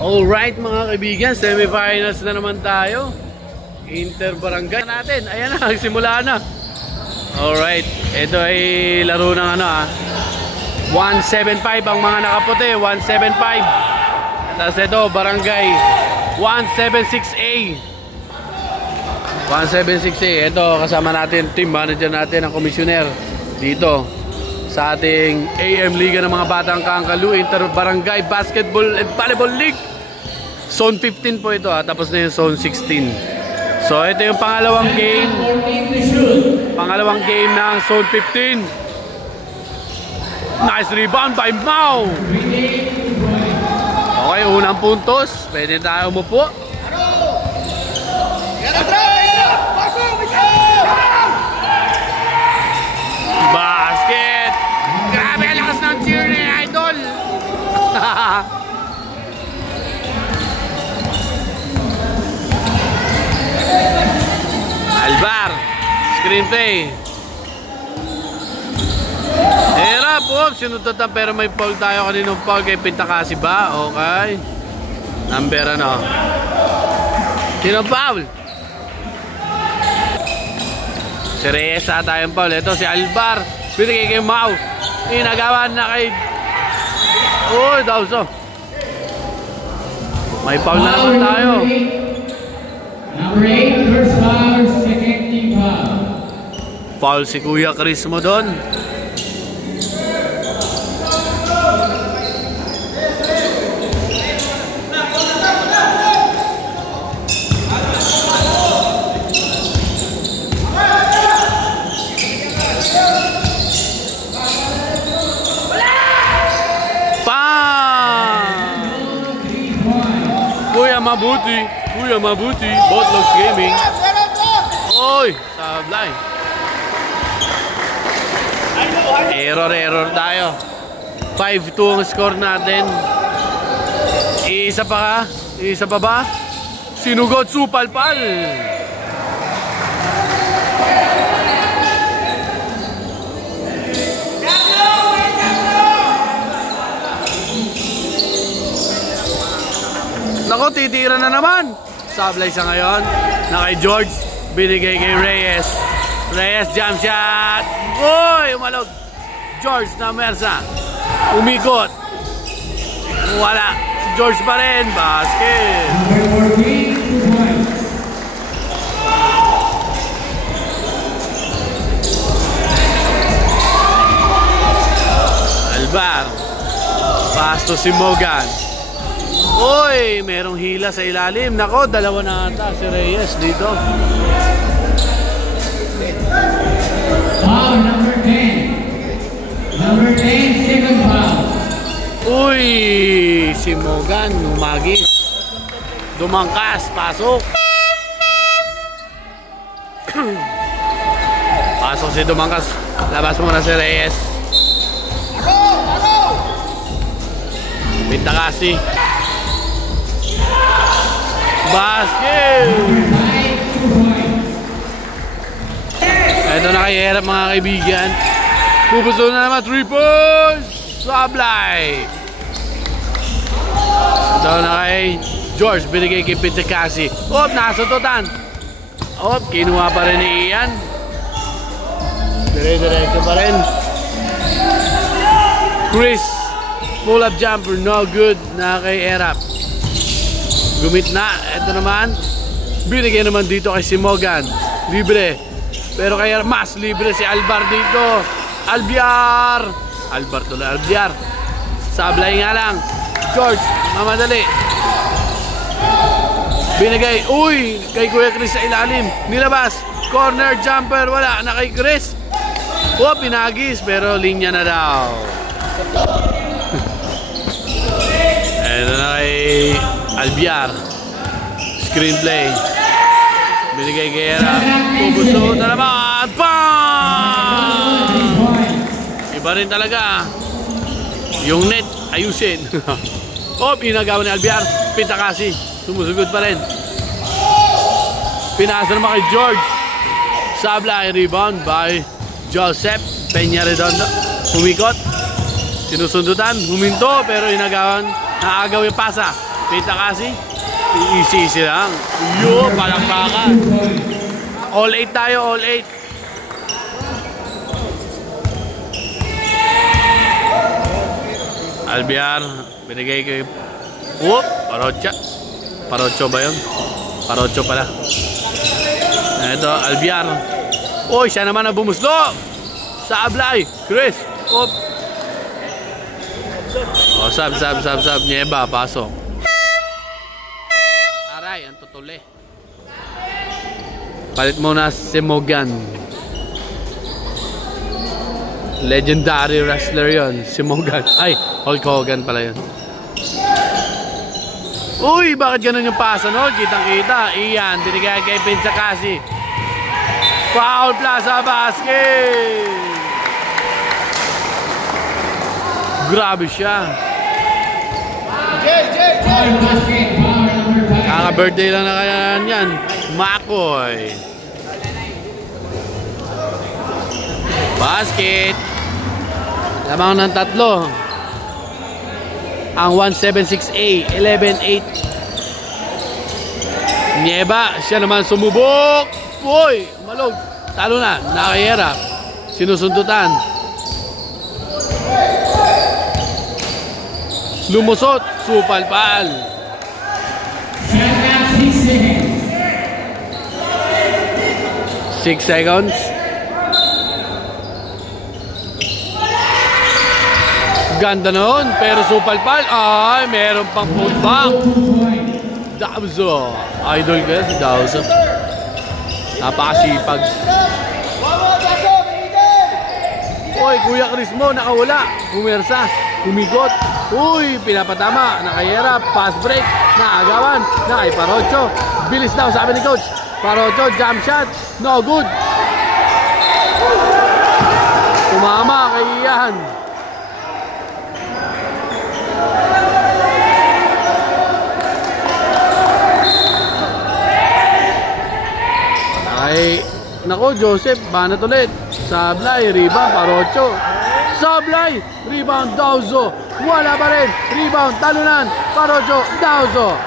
Alright mga kaibigan, semifinals na naman tayo. Inter Barangay natin. Ayan na, nagsimula na. Alright, ito ay laro ng ano 175 ang mga nakaputi, 175. Tapos ito, Barangay 176A. 176A. Ito, kasama natin, team manager natin, ang komisyoner dito sa ating AM Liga ng mga Batang Kangkalu, Inter Barangay Basketball and Volleyball League. Zone 15 po ito tapos na yung Zone 16. So ito yung pangalawang game. Pangalawang game ng Zone 15. Nice rebound by Mau. Okay, unang puntos. Pwede tayo umupo. Basket. Grabe, lakas ng cheer ni Idol. Alvar, screenplay. Hirap po, sinututan pero may foul tayo kaninong foul kay Pintakasi ba? Okay. Number ano? Sino foul? Si Reyes ata yung foul. Ito si Alvar. Binigay kay Mau. Inagawan na kay... Uy, Dawso. May foul na naman tayo. Number 8, first foul, second team foul. Foul si Kuya Chris mo doon. Kuya Mabuti, Botlogs Gaming. Oy, sablay. Error tayo. 5-2 ang score natin. Isa pa ka? Isa pa ba? Sinugod Supalpal. Nako, titira na naman. Sablay sa ngayon. Na kay George. Binigay kay Reyes. Reyes jump shot. Uy, umalog. George na Mersa. Umikot. Wala. Si George pa rin. Basket. Alvar. Pass to si Mogan. Uy, merong hila sa ilalim. Nako, dalawa na ata si Reyes dito. Foul number 10. Number 10, second foul. Uy, si Mogan umagis. Dumangkas, pasok. Pasok si Dumangkas. Labas muna si Reyes. Pintakasi. Basket! Ito na kay Herap mga kaibigan. Pupuso na naman 3 points! Sablay! Ito na kay George. Binigay kay Pintakasi. Nasututan. Kinuha pa rin ni Ian. Dire-diretso pa rin. Chris. Pull up jumper. No good na kay Herap. Gumit na, ito naman. Binigay naman dito kay si Mogan. Libre. Pero kaya mas libre si Alvar dito. Albiar. Alvar tuloy, Albiar. Sablay nga lang. George, mamadali. Binigay. Uy, kay Kuya Chris sa ilalim. Nilabas. Corner jumper. Wala na kay Chris. Pinagis. Pero linya na daw. Ito na kay Albiar. Screenplay. Binigay kay Hera. Pupuso na naman. Bang! Iba rin talaga. Yung net, ayusin. Inagawa ni Albiar. Pintakasi. Sumusugod pa rin. Pinasa naman kay George. Sabla ay rebound by Joseph Peña Redondo. Humikot. Sinusundutan. Huminto pero inagawan. Naagaw yung pasa. Pita kasi. Easy lang. Yo, palakpakan. All 8 tayo, all 8. Albiar, binigay kay Whoop, Parocha. Parocho ba yun? Parocho pala. Ito, Albiar. Uy, siya naman ang bumuslo. Sa Ablay. Chris. Whoop. Oh, sab. Nieba, pasok. Aray, ang tutuli. Palit muna si Mogan. Legendary wrestler yon, si Mogan. Ay, Hulk Hogan pala yun. Uy, bakit ganun yung pasa, no? Kitang-kita. Iyan, binigay kay Pinchakasi. Foul Plaza basket. Grabe siya. Kaka-birthday lang na kaya yan. Makoy. Basket. Lamang ng tatlo. Ang 176A, 11-8. Nieba, siya naman sumubok. Uy, malog. Talo na, nakahirap. Sinusundutan. Lumusot, supal-pal. 6 seconds. Ganda noon, pero supal-pal. Ay, meron pang putbang. Dauzo. Idol ko yan si Dauzo. Napakasipag. Uy, Kuya Chris mo, nakawala. Pumersa, humikot. Uy, pinapatama, nakahirap. Pass break, naagawan. Ay, Parocho. Bilis daw, sabi ni Coach. Parocho, jump shot. No good. Tumama kay Ian. Ay, nako, Joseph, banat ulit. Sablay, rebound, Parocho. Sablay, rebound, Dauzo. Wala pa rin. Rebound, talunan, Parocho, Dauzo.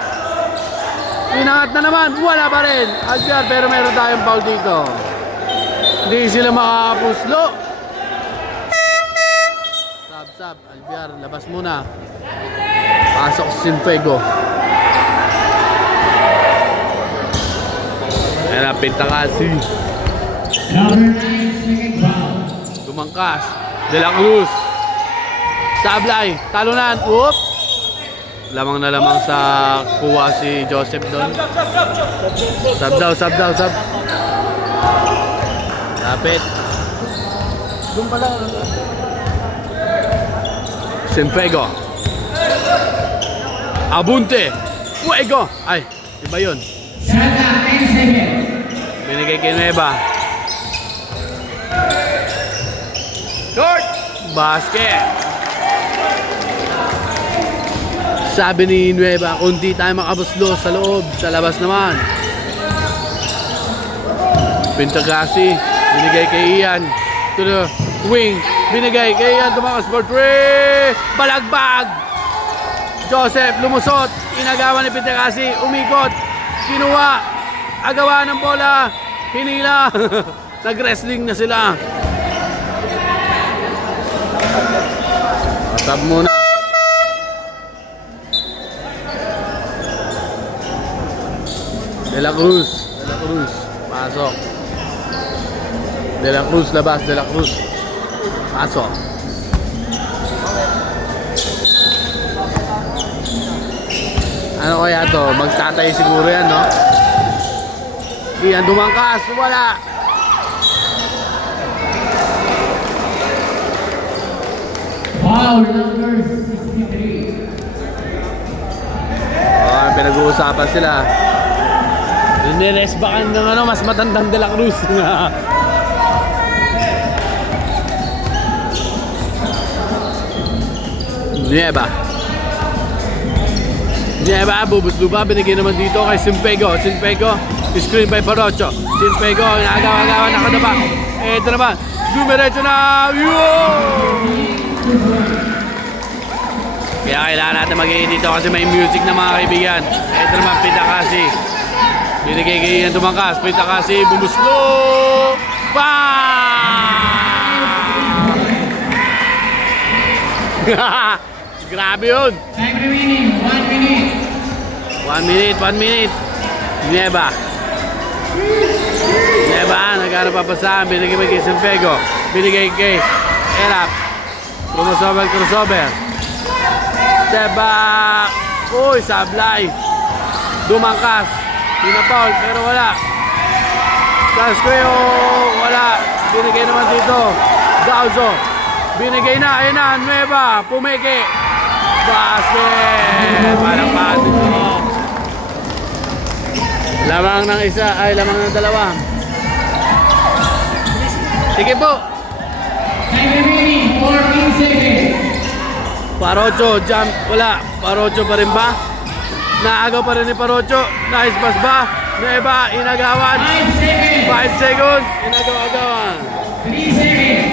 Inangat na naman, wala pa rin. Albiar, pero meron tayong foul dito. Hindi sila makakapuslo. Sab, Albiar, labas muna. Pasok si Sinfuego. Ayan na, Pintakasi. Dumangkas. De La Cruz. Sablay. Talunan. Whoop. Lamang na lamang sa kuha si Joseph doon. Sab daw. Lapit. Doon pala. Sinfuego. Abunte. Fuego. Ay, iba yun. Binigay kay Nueva. Short. Basket. Sabi ni Nueva, kung di tayo makabuslo sa loob, sa labas naman. Pintakasi. Binigay kay Ian. To the wing. Binigay kay Ian. Tumakas for 3. Balagbag. Joseph lumusot. Inagawa ni Pintakasi. Umikot. Kinuha. Agawa ng bola. Hinila. Nag-wrestling na sila. Tab muna. De La Cruz. Pasok. De La Cruz labas. De La Cruz. Pasok. Ano kaya to? Magtatay siguro yan, no? Iyan, dumangkas. Wala. Foul number 63. Oh, pinag-uusapan sila. Niresbakan ng mas matandang De La Cruz. Nieba, bubuslo ba? Binigay naman dito kay Sinfuego. Screen by Parocho. Sinfuego, agaw-agawan, nakadaba. Ito naman, dumiretso na. Kaya kailangan natin mag-i dito kasi may music na mga kaibigan. Ito naman Pitakasi. Binigay kayo yan tumangkas. Pitakasi bumuslo. Bang! Grabe yun. Time remaining, 1 minute. 1 minute. Nueva, nagkaroon papasahan. Binigay kay Sanfego. Binigay kay Erap. Crossover. Step back. Uy, sablay. Dumangkas. Pinapaul, pero wala. Casqueo, wala. Binigay naman dito. Gauzo. Binigay na. Ayun na, Nueva. Pumeke. Basket. Malakpan dito. Lamang ng isa. Ay, lamang ng dalawa. Sige po. Time remaining, 14 seconds. Parocho, jump, wala. Parocho pa rin ba? Naagaw pa rin ni Parocho. Nice pass ba? Nueva, inagawan. 5 seconds. Inagaw-agawan. 3 seconds.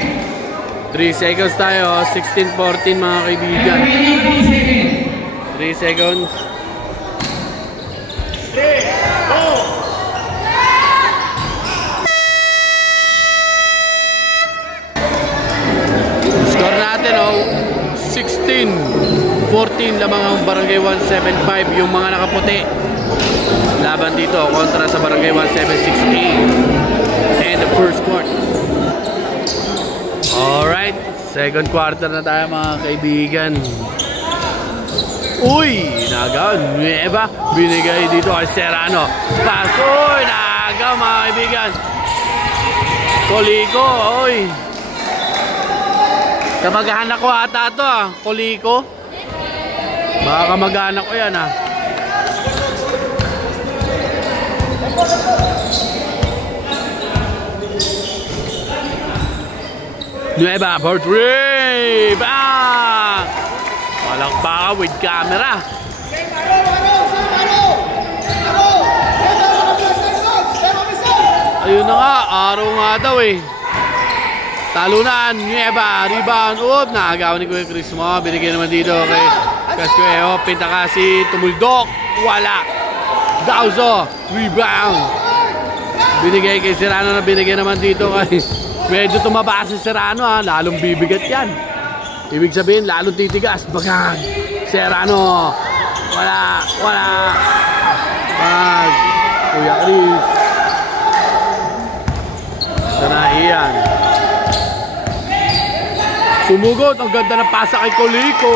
3 seconds tayo. 16-14 mga kaibigan. 3 seconds. 16-14 lamang ang Barangay 175 yung mga nakaputi laban dito kontra sa Barangay 176A and the first quarter. Alright, second quarter na tayo mga kaibigan. Uy, nagaw, Nueva, binigay dito kay Serrano. Pasoy, nagaw mga kaibigan. Koliko, oy. Kamag-anak ko ata ito Koliko. Baka kamag-anak ko yan Nueva, portray! Bang! Palakpakan with camera. Ayun na nga, araw nga daw Talunan, Nueva, rebound, nakagawa ni Kuya Chris mo. Binigay naman dito kay Casqueo, Pitakasi, tumuldok, wala. Gauzo, rebound. Binigay kay Serrano na binigay naman dito kay medyo tumaba si Serrano lalong bibigat yan. Ibig sabihin, lalong titigas. Bagag, Serrano, wala. Bag, Kuya Chris. Sana iyan. Sumugot, ang ganda ng pasa kay Koliko.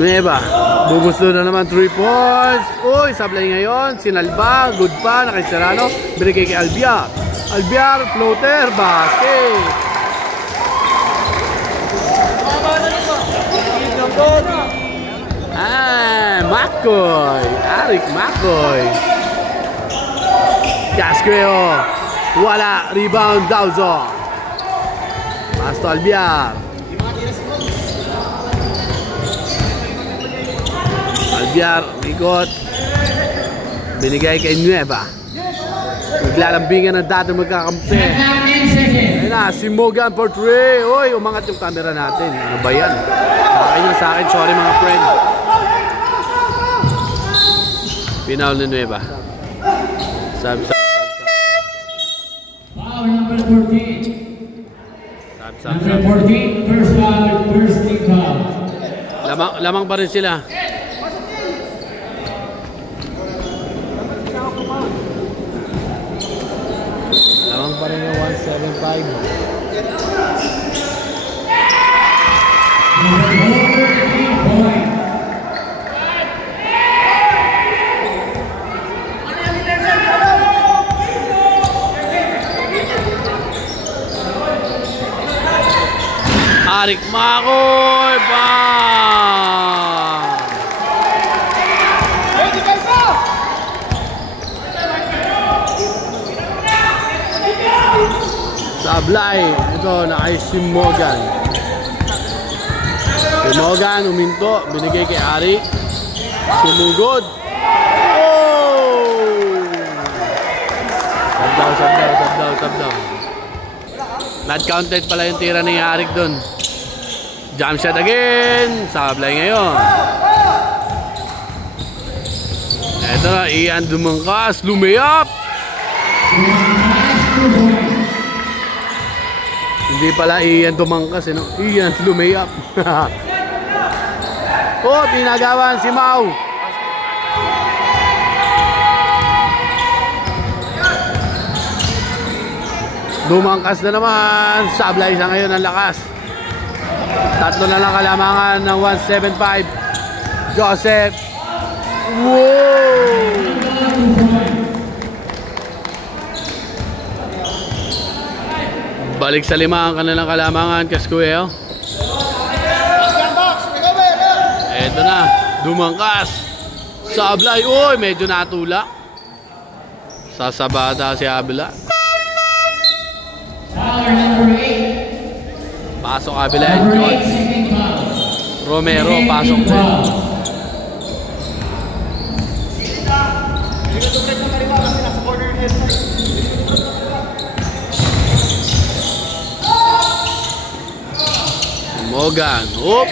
Nueva, bubuslo na naman 3 points. Uy, sablay ngayon, sinalba, good pa, na kay Serrano. Binigay kay Albiar. Albiar, floater, basket. Makoy, Arik Makoy. Casqueo, wala, rebound, Gauzo. Pasto Albiar. Albiar, ikot. Binigay kay Nueva. Naglalambingan ng dati magkakampi. Ayun na, si Morgan Portray. Uy, umangat yung camera natin. Ano ba yan? Sa akin, sorry mga friend. Pinaul ni Nueva. Sab. Foul number 14. Number 14, first foul, first team foul. Lamang pa rin sila. Lamang pa rin yung 175. Arik Makoy pa. Sablay. Ito na kay si Morgan. Si Morgan uminto. Binigay kay Arik. Sumugod. Oh! Sub down. Not counted pala yung tira ni Arik dun. Jump shot again. Sablay ngayon. Eto na, Ian dumangkas. Lumayap. Hindi pala Ian dumangkas. No? Ian lumayap. Oh, tinagawan si Mau. Dumangkas na naman. Sablay sa ngayon ang lakas. Tatlo na lang kalamangan ng 175. Joseph. Wow! Balik sa 5 ang kanilang kalamangan. Kaskueo. Eto na. Dumangkas. Sablay. Uy, medyo natula. Sasabada si Abila. Pasok Abila and George. Romero, pasok din. Morgan. Oop,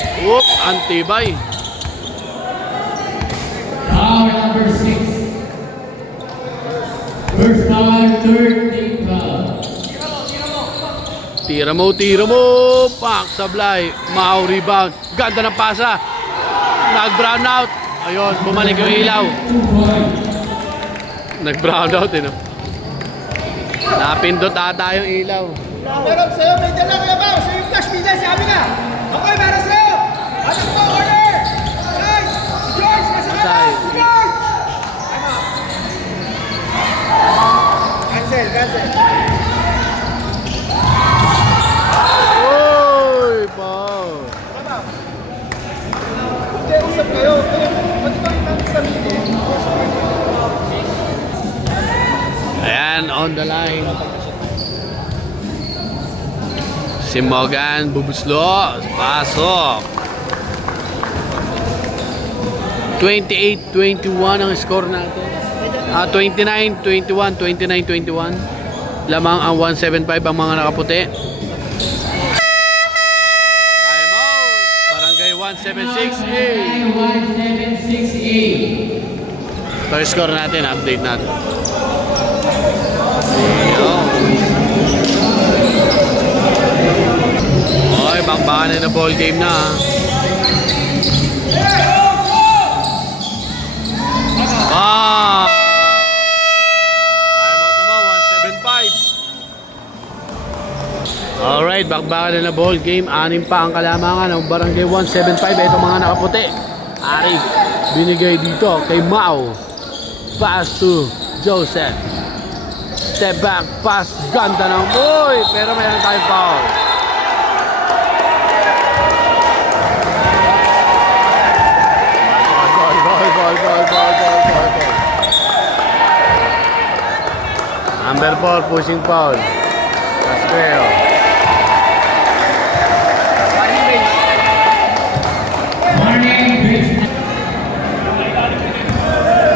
antibay. Foul number 6. First foul, third team foul. Tira mo. Pak, sablay. Mau, rebound. Ganda ng pasa. Nag-brown out. Ayun, bumalik yung ilaw. Nag-brown out, no? Napindot ata yung ilaw. Meron sa'yo, may dala ka ba? Sa'yo yung flash media, sabi nga. Okay, meron sa'yo. Anak mo, order. Right. Si George, nasa kanan. Si George. Cancel. Uy, Paul. Okay, usap kayo. Pati ba yung natin sa meeting? Ayan, on the line. Si Morgan, bubuslo. Pasok. 28-21 ang score natin. 29-21, 29-21. Lamang ang 175 ang mga nakaputi. Time out. Barangay 176A. 176A. Ito yung score natin, update natin. Okay, bakbakan na ball game na. Ah! Time out naman, 175. Alright, bakbakan na ball game. 6 pa ang kalamangan ng Barangay 175. Ito mga nakaputi. Arif, binigay dito kay Mau. Pass to Joseph. Step back, pass, ganda ng boy. Pero mayroon tayong foul. Goal. Number 4, pushing foul. Casqueo.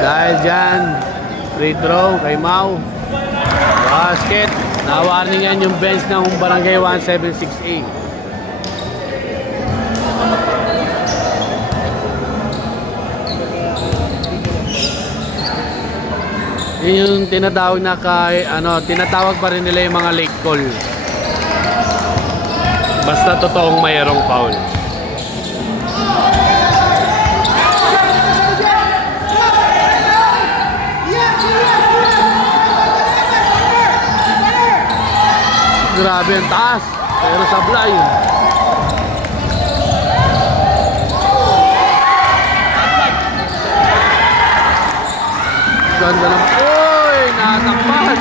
Dahil dyan, free throw kay Mau. Basket. Na-warning yan yung bench ng Barangay 176A. Yun yung tinatawag na tinatawag pa rin nila yung mga late call. Basta totoong mayroong foul. Grabe ang taas, pero sablay. Ganda ng... Uy! Natakpan!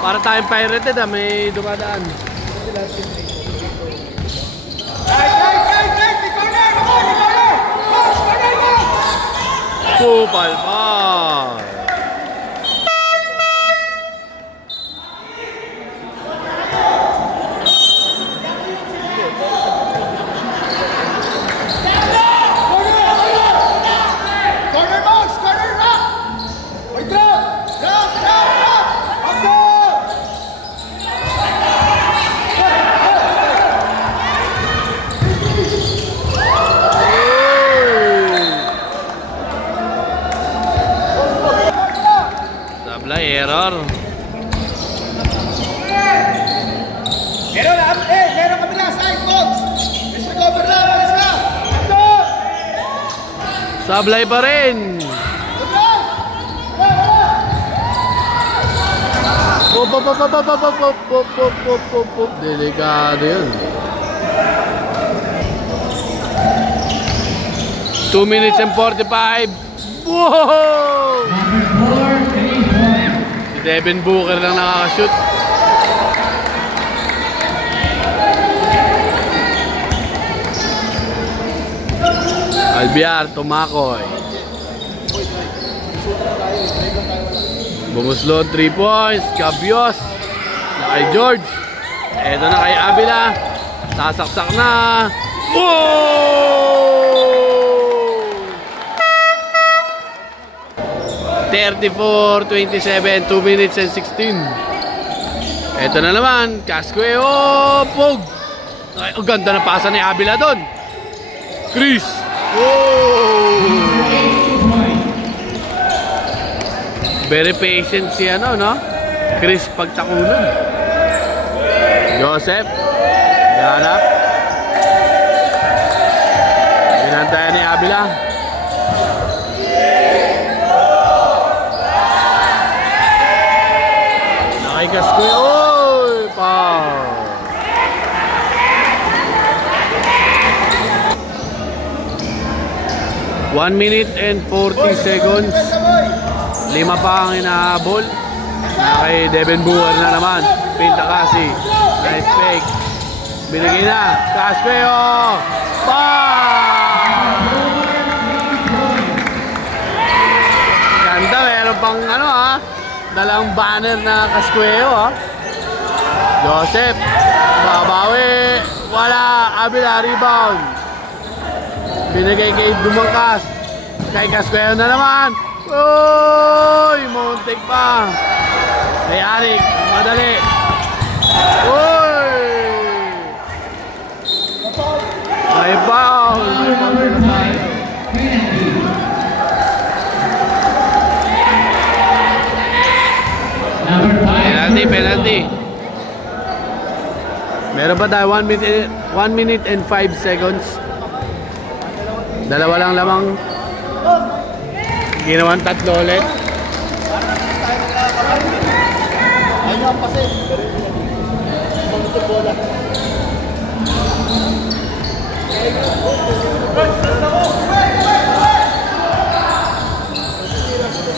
Para tayong pirated may dumadaan. Kupal pa! Meron kami na, side box. Let's recover lang, let's go. Sablay pa rin. Delikado yun. 2 minutes and 45. Wow! Si Devin Booker lang nakakashoot. Albiar, Tumakoy. Bumuslot, 3 points. Cabios. Na kay George. Eto na kay Avila. Sasaksak na. Oh! 34-27, 2 minutes and 16. Eto na naman. Casque. Oh! Pog! Ay, ang ganda na pasa ni Avila doon. Chris. Oh! Very patient si ano, no? Chris pagtakunan. Joseph. Ganap. Pinantayan ni Avila. Nakikasque. Oy! Pow! One minute and 40 seconds. 5 pa ang inahabol. Kay Devin Booker na naman. Pinta kasi. Nice fake. Binigay na. Casqueo. Bang! Ganda. Meron pang ano ha. Dalang banner na Casqueo ha. Joseph. Babawi. Wala. Avila rebound. Binigay kay Dumangkas. Kay Casqueo na naman. Uy! Muntik pa. Kay Arik. Madali. Uy! May foul. Penalty. Meron pa tayo 1 minute and 5 seconds. Dalawa lang lamang. Ginawan 3 ulit.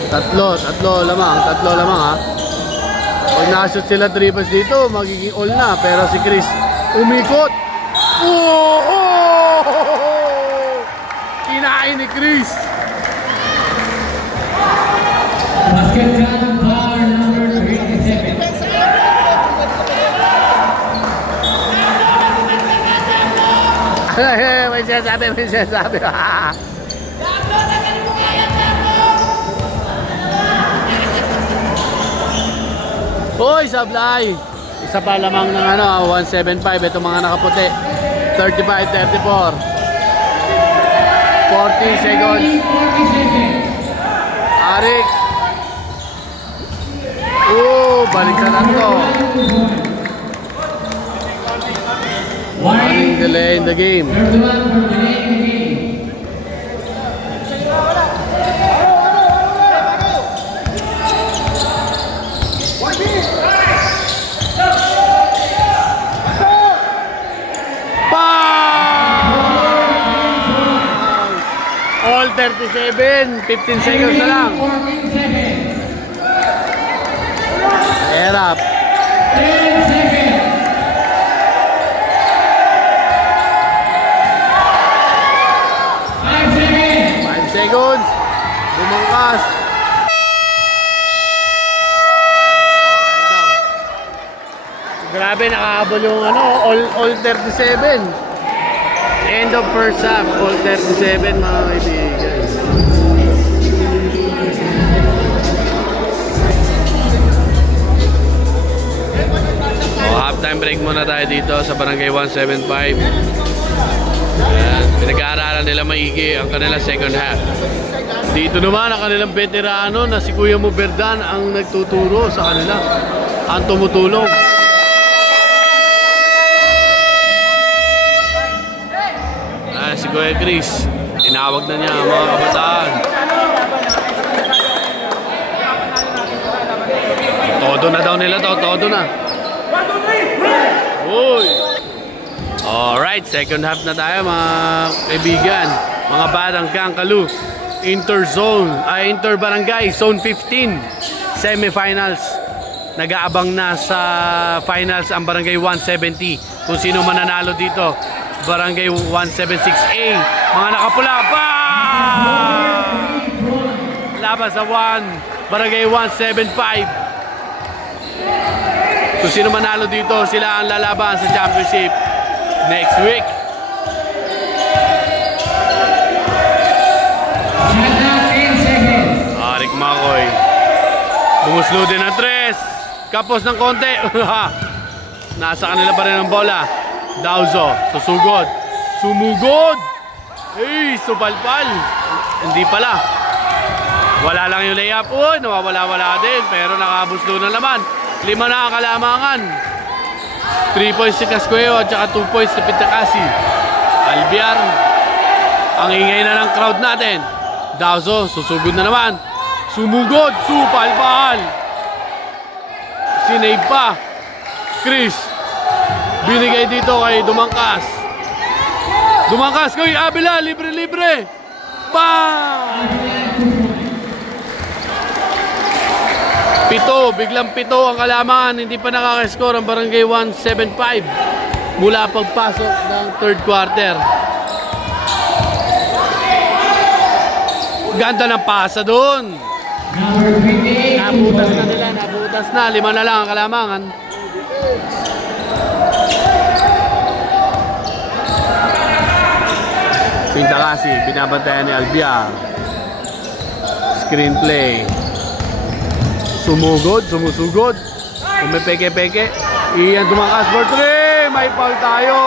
Tatlo lamang ha. Pag nakashoot sila 3 points dito, magiging all na. Pero si Chris umikot. Oh! Kinain ni Chris. Basket count power number 37. May sinasabi. Hoy, sablay. Isa pa lamang ng ano, 175 itong mga nakaputi. 35-34. 40 seconds. Arik. Balik na to. Warning delay in the game. All 37, 15 seconds na lang. Erap. 10 seconds. 5 seconds. 5 seconds. Bumangkas. Grabe, nakahabol yung ano, all 37. End of first half, all 37 mga kaibigan. Halftime break muna tayo dito sa Barangay 175. Ayan, pinag-aaralan nila maigi ang kanilang second half. Dito naman ang kanilang veterano na si Kuya Muberdan ang nagtuturo sa kanila, ang tumutulong. Kuya Chris. Tinawag na niya mga kabataan. Todo na daw nila to. Todo na. Uy! Alright, second half na tayo mga kaibigan. Mga Batang Kangkalu. Inter-Barangay Zone 15 semifinals. Nag-aabang na sa finals ang Barangay 170. Kung sino mananalo dito. Barangay 176A. Mga nakapula pa! Laban sa 1 Barangay 175. Kung sino manalo dito, sila ang lalaban sa championship next week. Arik Makoy. Bumuslo din ang 3. Kapos ng konti. Nasa kanila pa rin ang bola. Dauzo, susugod. Sumugod! Ay, supalpal. Hindi pala. Wala lang yung layup. Uy, nawawala-wala din. Pero nakabuslo na naman. 5 na ang kalamangan. 3 points si Casqueo at saka 2 points si Pintakasi. Albiar. Ang ingay na ng crowd natin. Dauzo, susugod na naman. Sumugod, supalpal. Sinave pa. Chris. Binigay dito kay Dumangkas. Dumangkas kay Abila, libre-libre. Bang! 7, biglang 7 ang kalamangan. Hindi pa nakaka-score ang Barangay 175 mula pagpasok ng third quarter. Ganda ng pasa doon. Nabutas na nila, nabutas na. 5 na lang ang kalamangan. Pintakasi, binabantayan ni Albiar. Screenplay. Sumugod, sumusugod. Umepeke-peke. Iyan Dumangkas for 3. May foul tayo.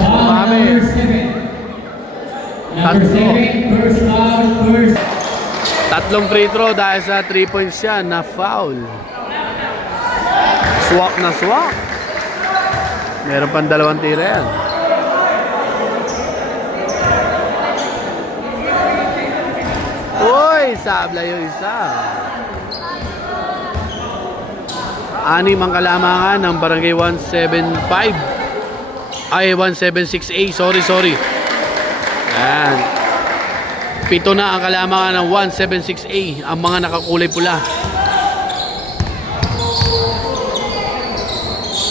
Number 7. Number 7, first foul, first. Tatlong free throw dahil sa 3 points siya na foul. Swak na swak. Meron pang 2 tira yan. Uy, sabla yung isa. 6 ang kalamangan ng Barangay 175. Ay, 176A. Sorry. Ayan. 7 na ang kalamangan ng 176A. Ang mga nakakulay pula.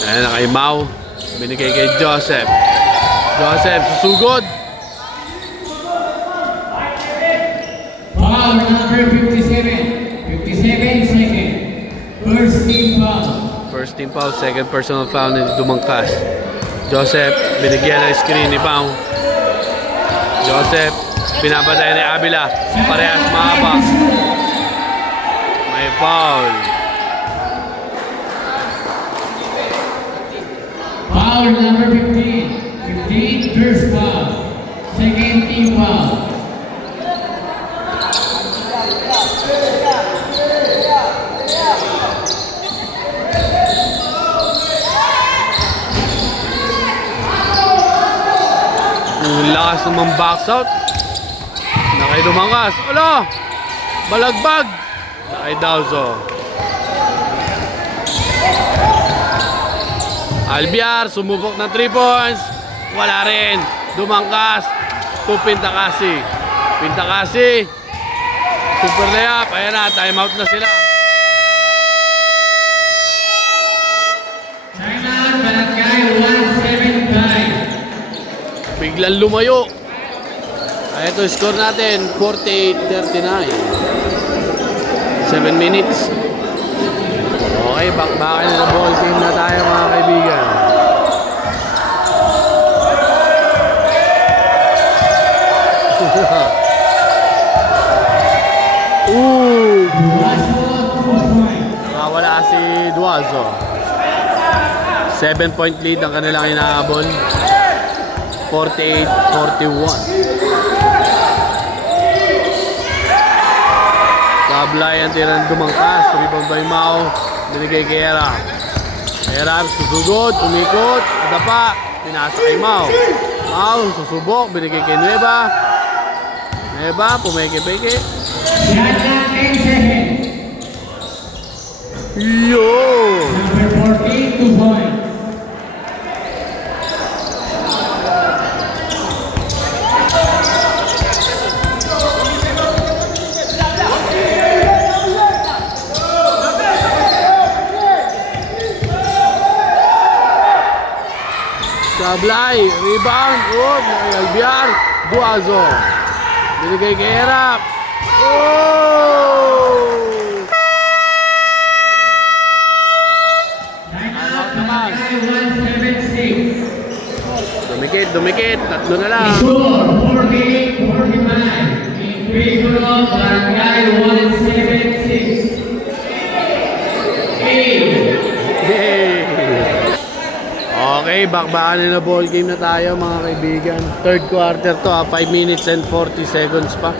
Ayan na kay Mau. Binigay kay Joseph. Joseph, susugod. Foul number 57. 57 second. First team foul. First team foul, second personal foul ni Dumangkas. Joseph, binigyan ng screen ni Pao. Joseph, pinapatay ni Abila. Parehas mahaba. May foul. Foul number 15. 15, first foul. Second team foul. Ang lakas naman box out. Nakay Dumangkas. Ala! Balagbag! Nakay Dauzo. Albiar, sumubok ng 3 points. Wala rin. Dumangkas. To Pintakasi. Pintakasi. Super layup. Ayan na, time out na sila. Timeout, Barangay 175. Biglang lumayo. Ay, ito, score natin. 48-39. 7 minutes. Okay, bakbakan na ball team na tayo mga kaibigan. Nakawala si Duazo. 7-point lead ang kanilang inaabol. 48-41. Sablay ang tirang Dumangkas. Rebound by Mao. Binigay kay Era. Erap, susugod, umikot, adapa, pinasa kay Mau. Mau, susubok, binigay kay Nueva. Nueva, pumeke-peke. Yo! Number 14, 2 points. Sablay, rebound, Albiar, Buazo. Binigay kay Erap. Oh! Dumikit, tatlo na lang. Score 48-45. In favor of Barangay 176. Okay, bakbakan na ball game na tayo mga kaibigan. Third quarter to 5 minutes and 40 seconds pa.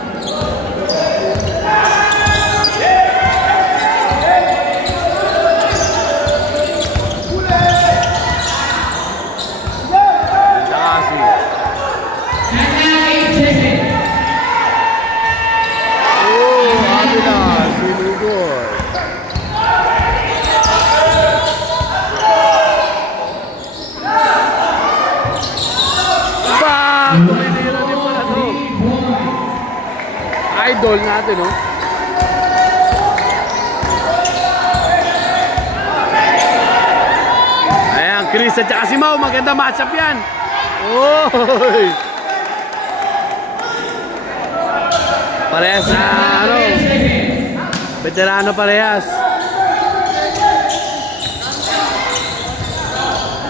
Idol natin, no? Ayan, Chris at saka si Mau, maganda matchup yan. Oy! Parehas na, ano? Veterano parehas.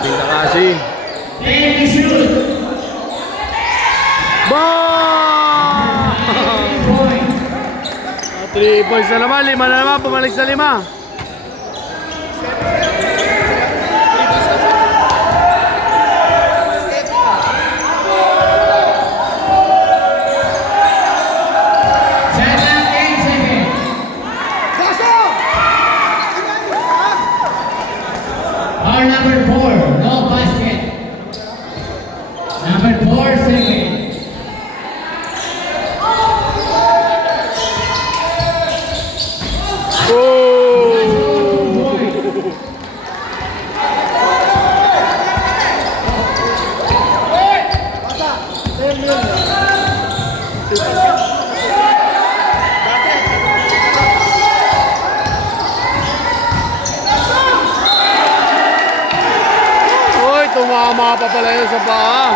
Tingka kasi. Ball! 3 points na naman, 5 na naman, pumalik sa 5. Our number 4, no basket. Number 4, second. Tumama pa pala yun sa paa.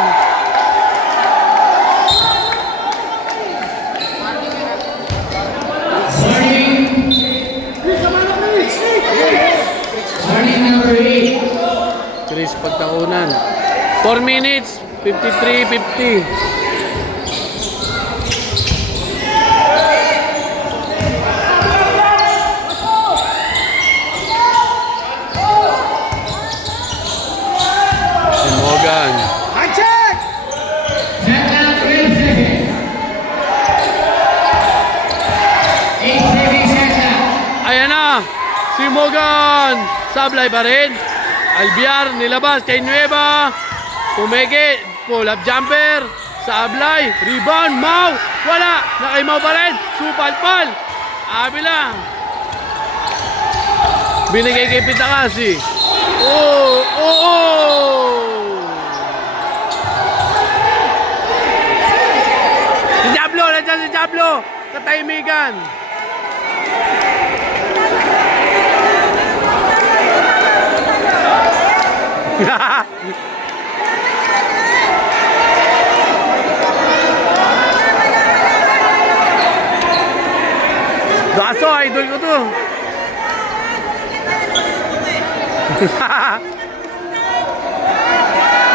Warning number 8. Chris pagtakunan. 4 minutes, 53-50. Uncheck! Ayan na, si Morgan. Sablay pa rin. Albiar nilabas kay Nueva. Pumeke, pull up jumper. Sablay, rebound, Mau. Wala, na kay Mau pa rin. Supalpal. Abila. Binigay kay Pitakasi. Oh, oh, oh. Si Diablo, nandiyan si Diablo. Katahimikan. Gaso, idol ko to.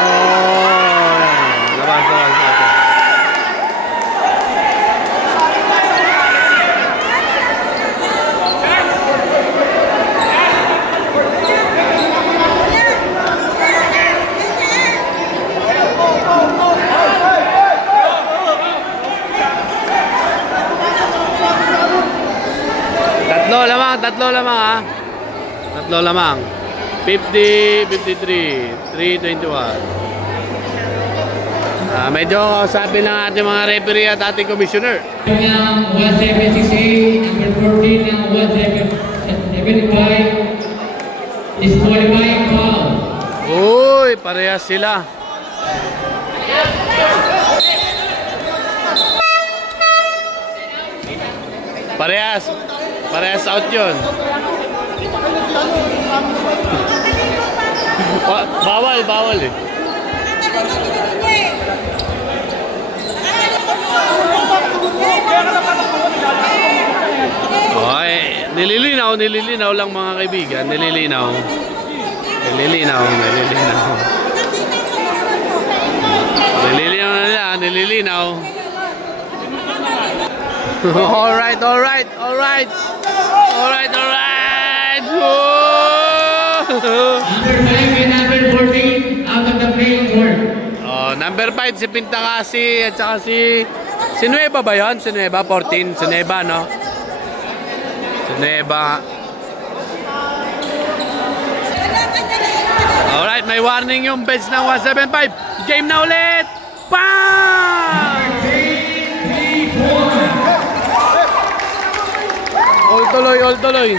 Oh, labas. Tatlo lamang ha. Tatlo lamang. 50, 53, 321. Medyo kausapin lang ating mga referee at ating commissioner. Ng 176A, number 14 ng 175, disqualifying foul. Uy, parehas sila. Parehas out yun. Bawal eh. Okay, nililinaw lang mga kaibigan, nililinaw na nila. Alright. Number 5 and number 14 out of the playing court. Number 5 si Pintakasi at saka si Nueva ba yun? Si Nueva, 14. Si Nueva, no? Si Nueva. Alright, may warning yung bench ng 175. Game na ulit! Bam! All tuloy.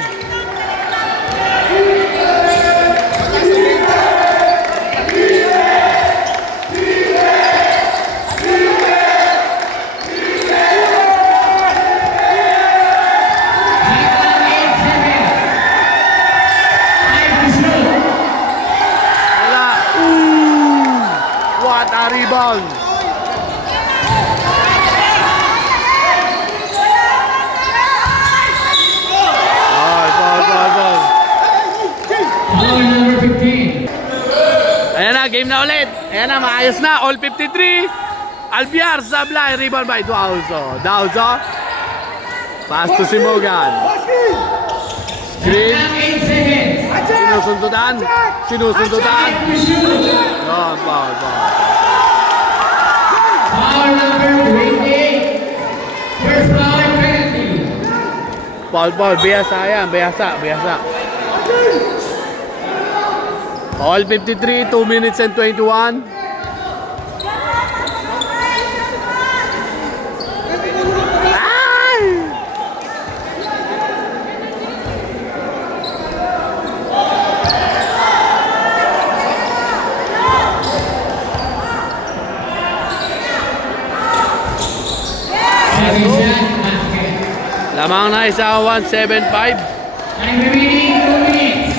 What a rebound! Number 15. Ayan na, game na ulit. Ayan na, maayos na. All 53. Albiar, Sablay, rebound by Dauzo. Pass to Simogan. Screen. Sinusundutan. Foul. Foul number 28. First foul penalty. Foul. Biyasa. All 53, 2 minutes and 21. Lamang na isa 175. Time remaining 2 minutes.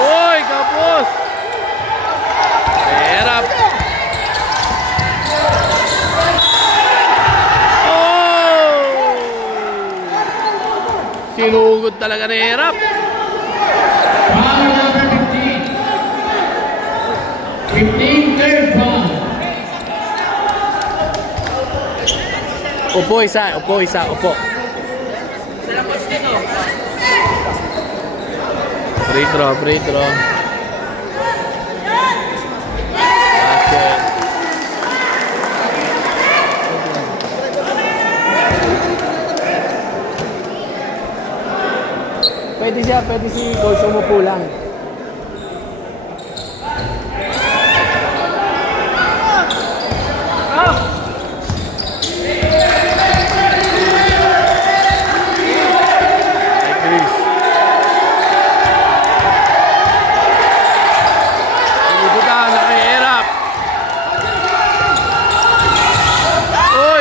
Uy, kapos! Hirap. Oh! Sinugod talaga na hirap. Foul number 15. 15 third foul. Upo isa. Free throw. Basket. Pwede si Coach umupo lang.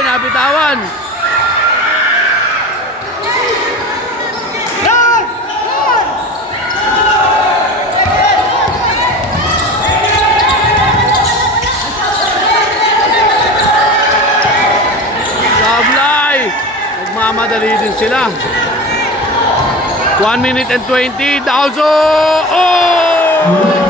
Nabitawan. Sablay. Nagmamadali din sila. 1 minute and 20. Dauzo. Oh!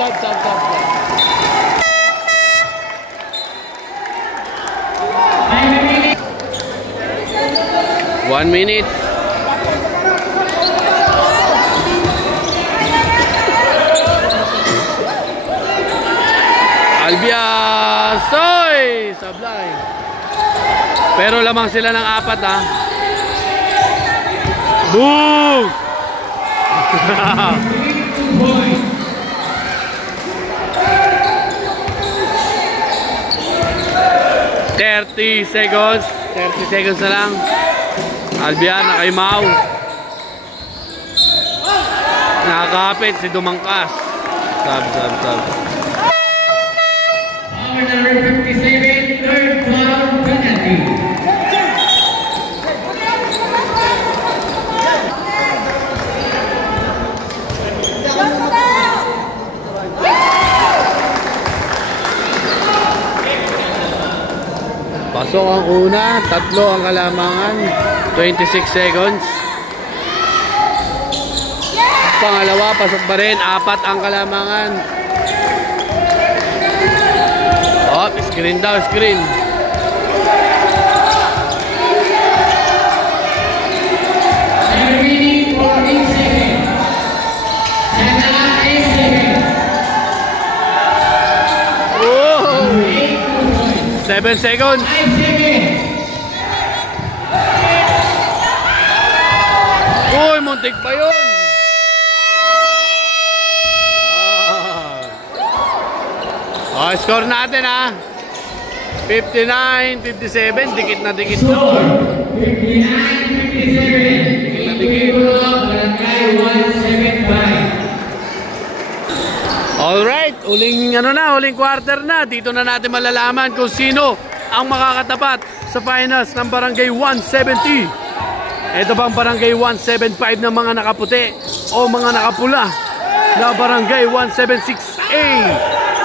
Stop. 1 minute. Albiasoy! Sablay. Pero lamang sila ng 4 ha. Boom! 30 seconds. 30 seconds na lang. Albiar na kay Mau. Nakakapit si Dumangkas. Sab. Power number 57, third foul penalty. Pasok ang una, 3 ang kalamangan, 26 seconds. Pangalawa, pasok pa rin, 4 ang kalamangan. Oh, screen daw, screen. Remaining 14 seconds. 8 seconds. Oh! 7 seconds. 5 seconds. Uy, muntik pa yun. Oh, score natin ha. 59, 57, dikit na dikit na. Score 59-57. Barangay 175. Alright, huling quarter na. Dito na natin malalaman kung sino ang makakatapat sa finals ng Barangay 170. Ito bang Barangay 175 ng mga nakaputi o mga nakapula na Barangay 176A?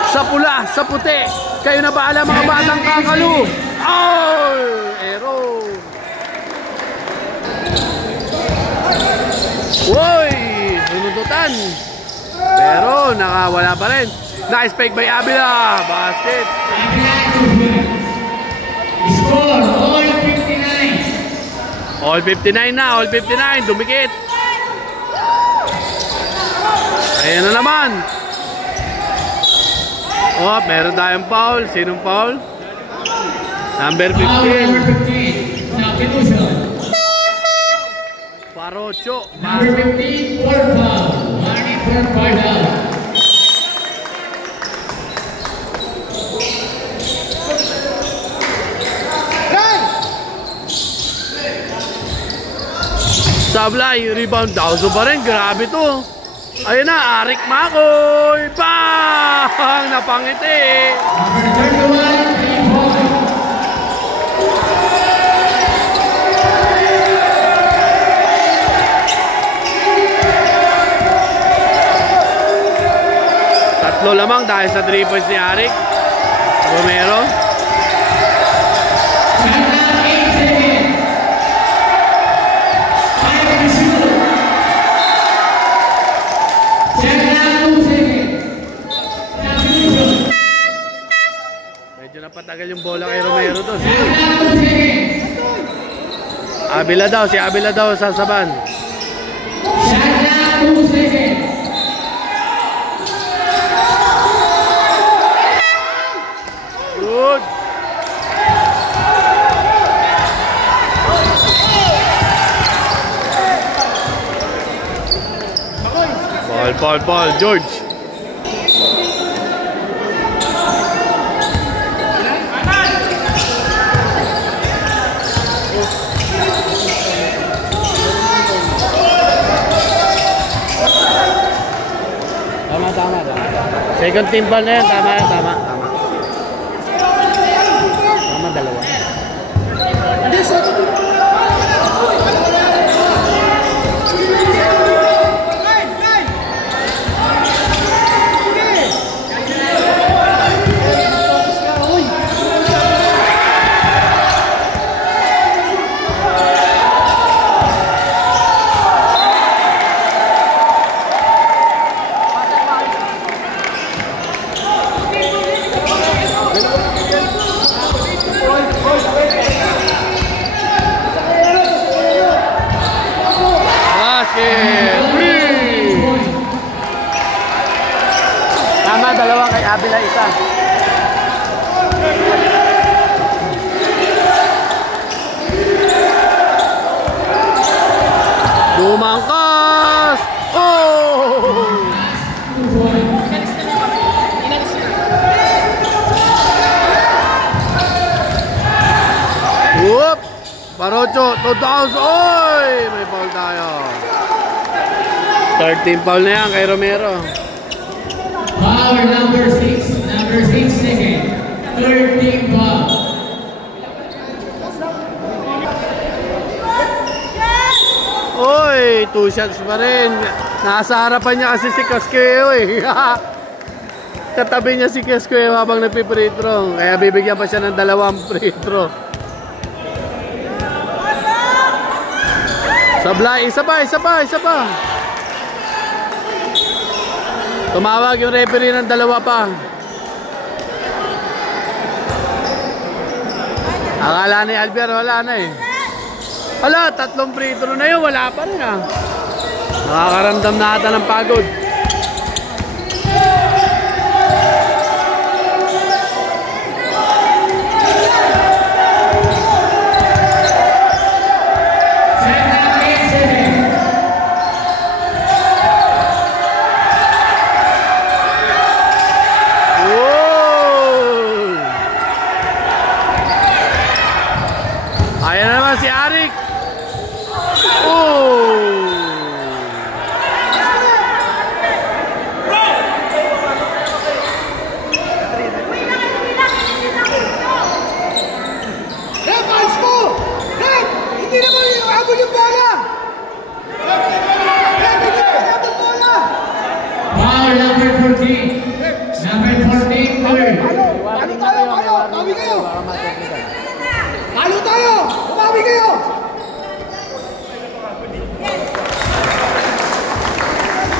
Sa pula, sa puti, kayo na bahala mga batang Kakalu. Oh! Ero! Woy! Sinudutan. Pero nakawala pa rin. Nice fake by Abila. Basket. Score all 59. All 59 na. All 59. Dumikit. Ayan na naman. Oh, meron tayong foul. Sinong foul? Number 15. Substitution. Parocho. Number 15, fourth foul. Marnie for Pardal. Sablay, rebound daw. So pa rin, grabe to. Ayun na, Arik Makoy. Bang! Napangiti. Number 31, 3 lamang dahil sa 3 points ni Arik Romero. Medyo napatagal yung bola kay Romero doon. Abila daw, si Abila daw sa saban. Good. Ball, George. Tama. Second team ball na yan, tama. Tama, dalawa. Barocho, Todaos. Oy! May foul tayo. 13 foul na yan kay Romero. Foul number 6. Number 6 second. 13 foul. Oy! 2 shots pa rin. Nasa harapan niya kasi si Casqueo eh. Katabi niya si Casqueo habang nagpi-free throw. Kaya bibigyan pa siya ng 2 free throw. Sablay, isa pa. Tumawag yung referee ng 2 pa. Akala ni Albier, wala na eh. Wala, 3 free throw na yun, wala pa rin ah. Nakakaramdam na ata ng pagod. Si Arik. Oh. Rep, ayos mo! Rep! Hindi naman abot yung bola! Rep, hindi naman abot bola! Foul number 14. Number 14, third. Palo tayo! Bawi kayo! Palo tayo! Bawi kayo!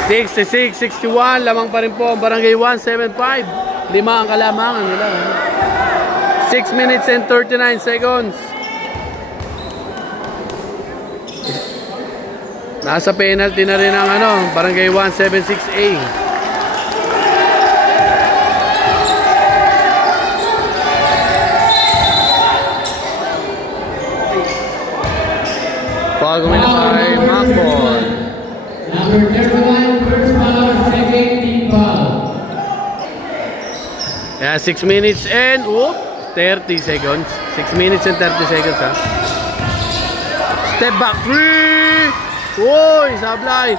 $66, $61, lamang pa rin po ang Barangay 175. 5 ang kalamangan nila. 6 minutes and 39 seconds. Nasa penalty na rin ang Barangay 176A. Pagumina kay Macon. Number 31, first foul, second team foul. Yeah, 6 minutes and 30 seconds. 6 minutes and 30 seconds ha. Step back 3. Uy, sablay.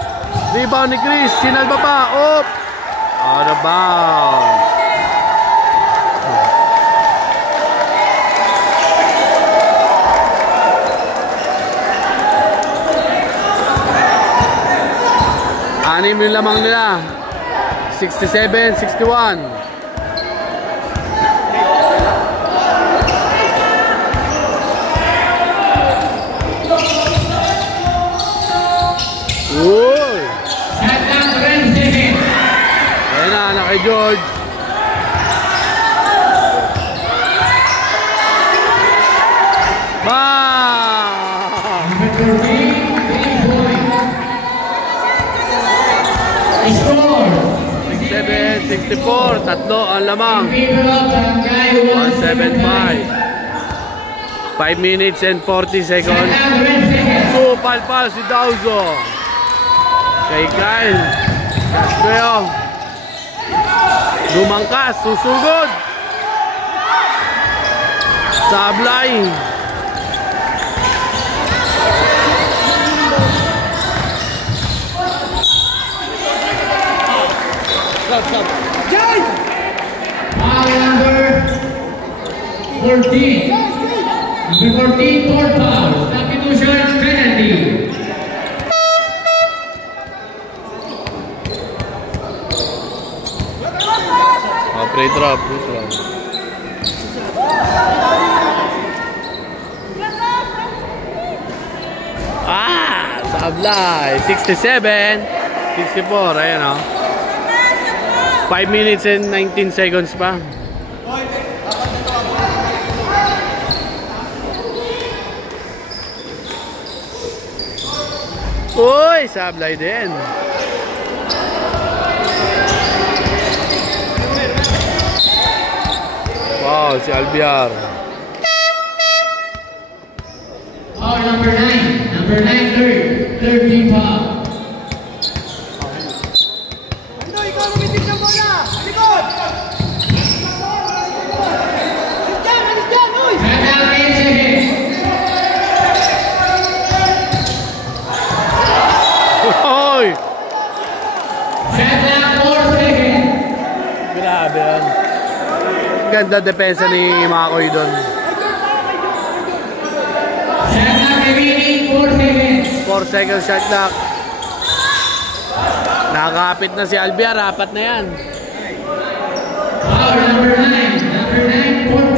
Rebound ni Chris. Sinalba pa. Out of bounds. Anim yung lamang nila. 67, 61. Uy! Ayan na kay George. Score 64, tatlo ang lamang. 175. 5 minutes and 40 seconds. Supalpal si Dauzo. Kay Kyle Casqueo. Lumangkas, susugod. Sablay. Jay! foul number 14. Number 14, fourth foul. Substitution penalty. Free throw. Sablay. 67, 64. Ayan o. 5 minutes and 19 seconds pa. Uy, sablay din. Wow, si Albiar. Foul number 9. Number 9, third team foul. Ando, ikaw lumitik ng bola! Likod! Alis dyan, uy! Set up 10 seconds. Maganda depensa ni Makoy doon. Shot clock remaining 4 seconds. 4 seconds shot clock. Nakakapit na si Albiar, apat na yan. Foul number 9. Number 9, 4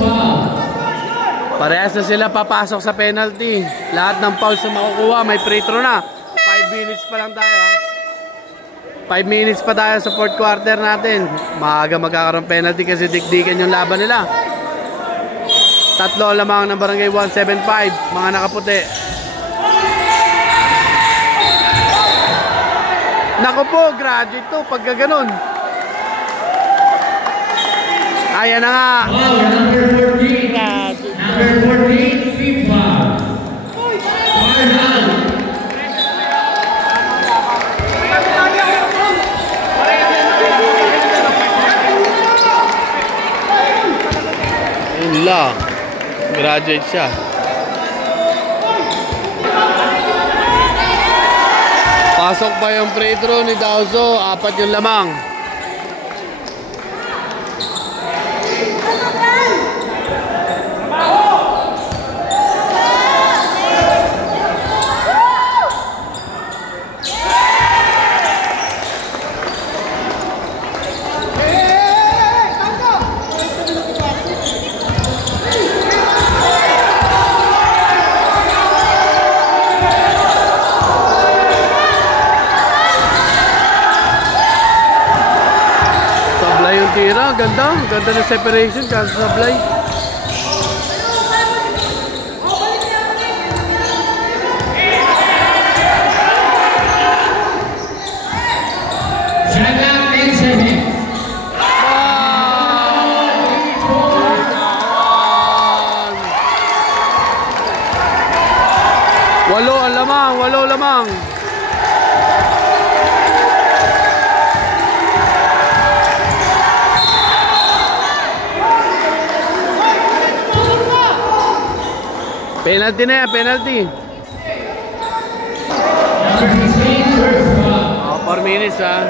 foul. Parehas na sila papasok sa penalty. Lahat ng fouls na makukuha, may free throw na. 5 minutes pa lang tayo, ha. 5 minutes pa tayo sa fourth quarter natin. Maaga magkakaroon penalty kasi dikdikan yung laban nila. Tatlo lamang ng Barangay 175, mga nakaputi. Naku po, graduate to pagka ganun. Ayan na nga. Foul number 14. Number 14, FIFA. Foul out. Yun lang. Graduate siya. Pasok pa yung free throw ni Dauso. 4 yung lamang. Tira, ganda. Ganda na separation kasi sablay. Shot clock 10 seconds. Walo ang lamang, walo lamang. Penalty na yan, penalty. Number 16, first foul. 4 minutes, ha.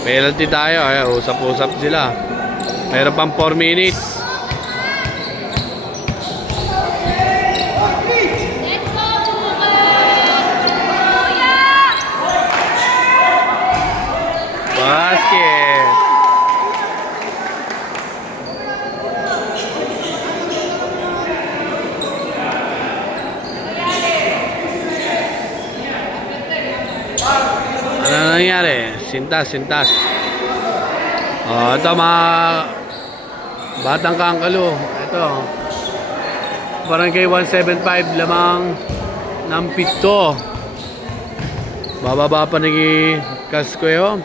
Penalty tayo, usap-usap sila. Meron pang 4 minutes. Basket. Ano nangyari? Sintas. Ito mga batang Kangkalu. Ito. Barangay 175 lamang ng 7. Bababa pa ni Casqueo.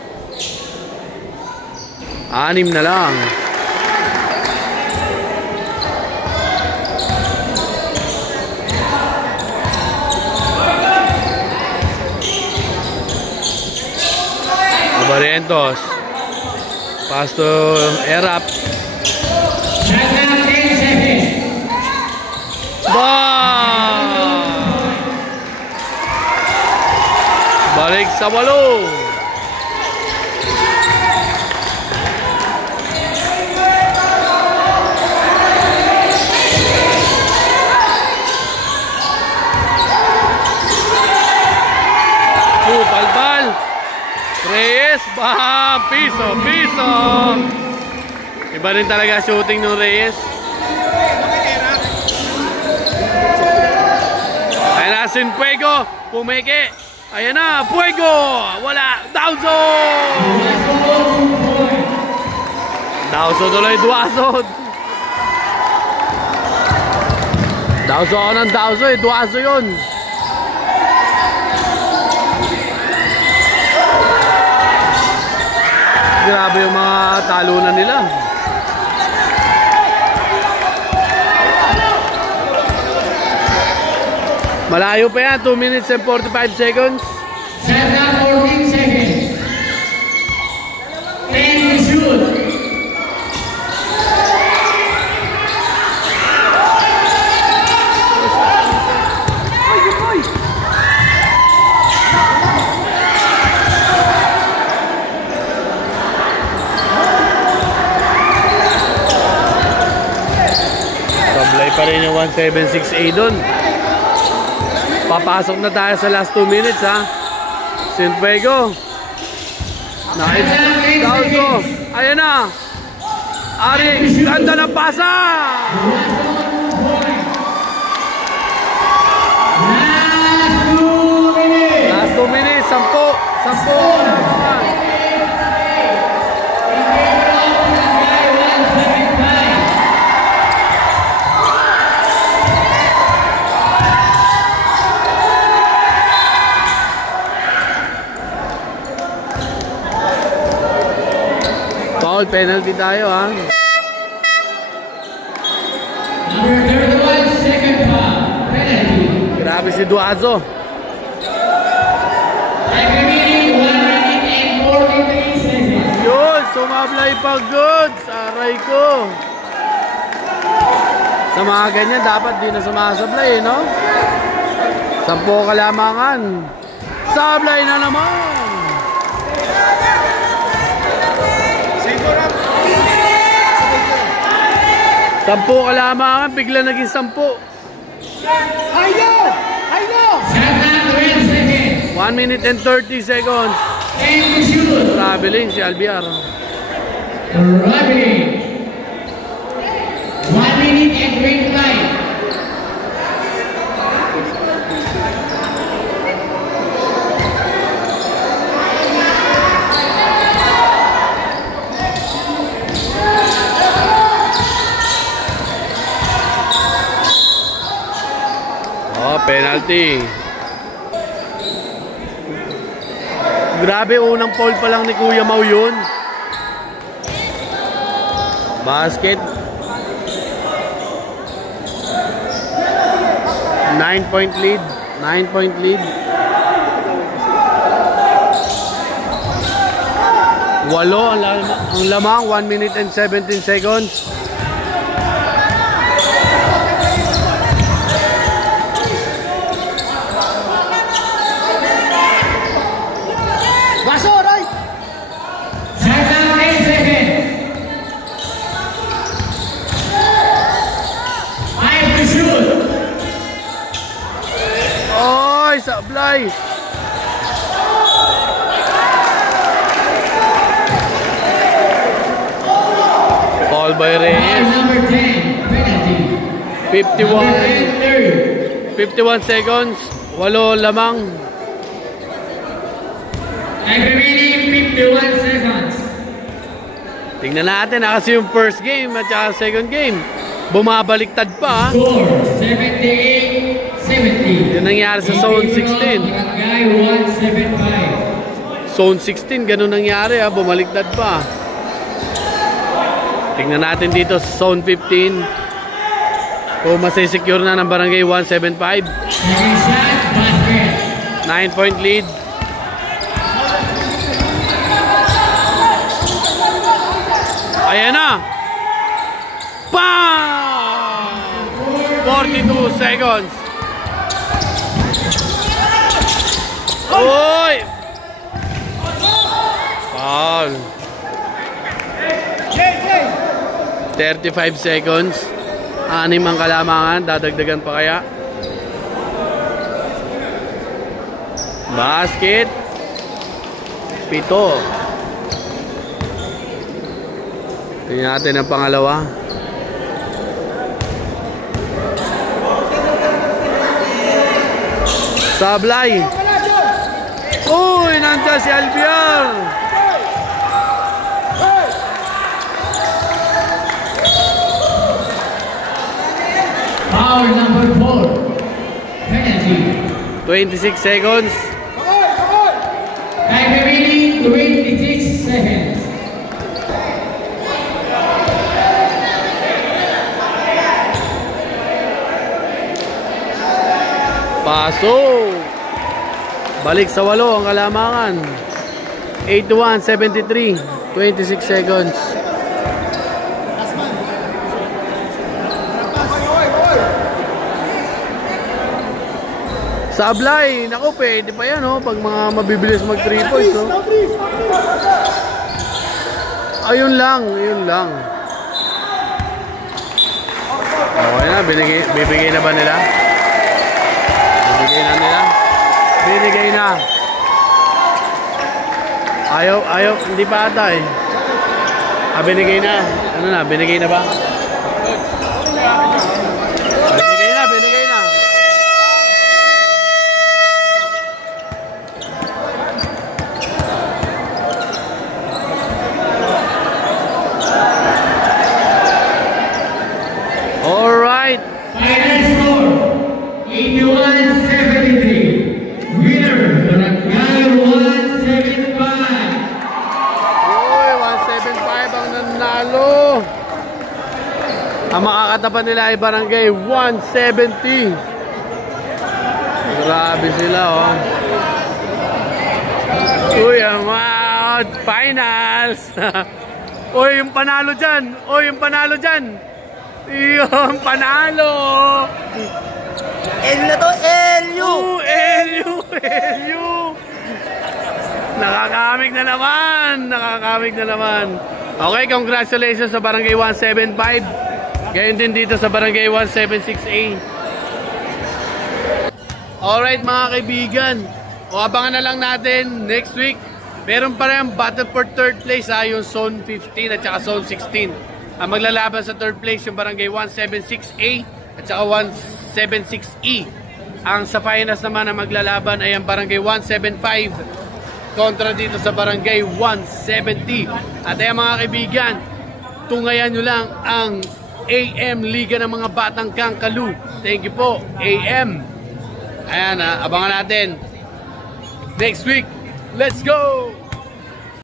6 na lang. Barrientos. Pass to Erap. Shot clock 10 seconds. Balik sa 8. Palpal. Reyes, piso. Iba rin talaga shooting ng Reyes. Ayan na, Sinfuego, pumeke. Ayan na, Fuego, wala, Dauso tuloy, Duaso. Dauso ako ng Dauso, Duaso yun. Grabe yung mga talunan nila. Malayo pa yan, 2 minutes and 45 seconds. Shot clock 14 seconds. 10 to shoot. pa rin yung 176A doon. Papasok na tayo sa last 2 minutes ha. Sinfuego. Dalso. Ayan na. Ari, ganda ng pasa. Last 2 minutes. 10. Foul, penalty tayo ha. Number 31, second foul, penalty. Grabe si Duazo. Remaining 1 minute and 43 seconds. Yun, sumablay pa good. Aray ko. Sa mga ganyan, dapat di na sumasablay eh, no? 10 kalamangan. Sablay na naman. 10 kalamangan, bigla naging 10. Haydo! 1 minute and 30 seconds. Traveling si Albiar. Traveling. 1 minute and 25. Penalty. Grabe, unang foul pa lang ni Kuya Mau yun. Basket. 9-point lead. 9-point lead. 8 ang lamang. 1 minute and 17 seconds. Sablay. Foul by Reyes. Number 10, penalty. 51 seconds. 8 lamang. Remaining 51 seconds. Tingnan natin kasi yung first game at saka second game bumabaliktad pa. Score 78-70. Yan nangyari sa Zone 16. Zone 16, ganun nangyari ha, bumaliktad pa. Tingnan natin dito sa Zone 15 kung masisecure na ng Barangay 175. 9-point lead. Ayan na. Bam! 42 seconds. Oy! Foul. 35 seconds. 6 ang kalamangan. Dadagdagan pa kaya? Basket. 7. Tingnan natin ang pangalawa. Sablay. Uy, nandiyan si Albiar. Foul number 4. Penalty. 26 seconds. Time remaining 26 seconds. Pasok. Balik sa 8 ang kalamangan. 81-73. 26 seconds. Sablay. Naku, pwede pa yan oh, pag mga mabibilis mag 3 points oh. Ayun lang. Ayun lang. Okay na. Bibigay na ba nila? Bibigay na nila? Binigay na. Ayaw, hindi pa ata eh. Binigay na. Ano na, binigay na ba? Binigay na. Alright. Final score, 81-73. Winner, Barangay 175. Uy, 175 ang nanalo. Ang makakatapan nila ay Barangay 170. Grabe sila, oh. Uy, ang finals. Uy, yung panalo dyan. Yung panalo. L na to, LU! LU. Nakakamig na naman. Okay, congratulations sa Barangay 175. Gayon din dito sa Barangay 176A. Alright mga kaibigan, abangan na lang natin next week. Meron pa rin battle for third place yung Zone 15 at saka Zone 16. Ang maglalaban sa third place yung Barangay 176A at saka 176E. Ang sa finals naman ang maglalaban ay ang Barangay 175 kontra dito sa Barangay 170. At ayan mga kaibigan, tungayan nyo lang ang AM Liga ng mga Batang Kangkalu. Thank you po, AM. Ayan, abangan natin next week. Let's go!